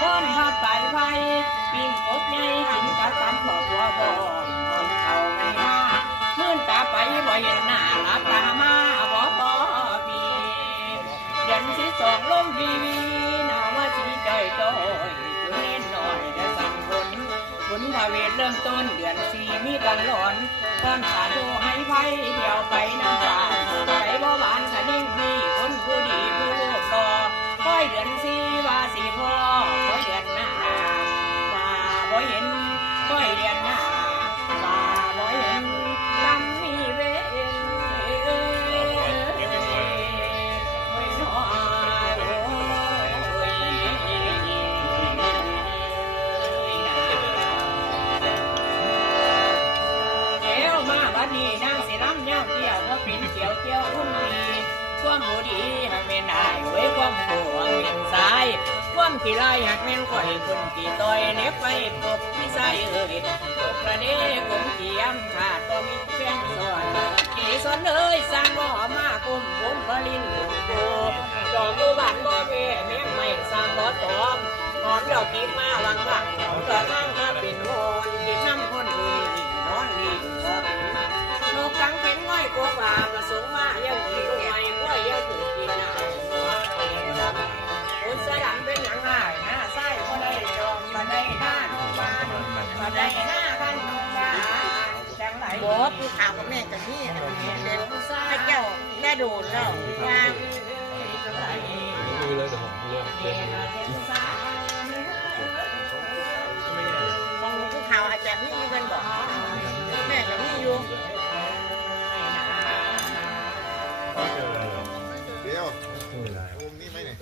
เดินพาดสายไฟปิ้งกบใหญ่กินกะตำขอบบัวบ่เขาไม่มามื่นตาไปบ่เห็นหน้าหลับตามาบ่พอพี่เดือนที่สองลมวีวีหนาวมาสีจ่อยจ่อยเล่นหน่อยจะสั่งฝนพาเวทเริ่มต้นเดือนสี่มีกันหลอนก้อนขาโตให้ไฟเดี่ยวไปน้ำตาใจบ่หวานขนิ่งมีคนผู้ดีผู้โลภรอคอยเดือนสี่ว่าสีพ่อคอยเดือนหน้าว่าบ่เห็นคอยเดือนหน้าว่าบ่เห็นลำมีเวรนี่นางสิล้ำเย้าเกี่ยวว่าเป็นเกี่ยวเกี่ยวอุ่นดีความหูดีหากเม่นอายไว้ความโผล่เม่นสายความขี้ไล่หากเม่นก่อยคนกี่ต่อยเน็บไปปบพี่ใส่เอ่ยตกกระเด้ผมเกี่ยมขาดก็มีแฟนสอนกี่สอนเลยสร้างบ่อมากุมผมผลินโกดอกดูบ้านบ่เว่แม่ไม่สร้างบ่ตอมหอมดอกกีมาวังวังก็นั่งมาเป็นโอนกินน้ำคนบุญนอนลีนกกังเป็นง่อยกว่ามาสูงมายังกินง่อยง่อยยังถูกกินนะอุตส่าห์เป็นอย่างไรนะไส้ก็ได้จองมาได้หน้าบ้านมาได้หน้ากันบ้านจังไรบอสข่าวกับแม่กับพี่เด็กให้เจ้าแม่ดูแล้วยางดูเลยเดี๋ยวผมเลือกมองผู้ข่าวอาจารย์นี่มันบอกแม่กับพี่อยู่เดี๋ยววงนี้ไหมเนี่ย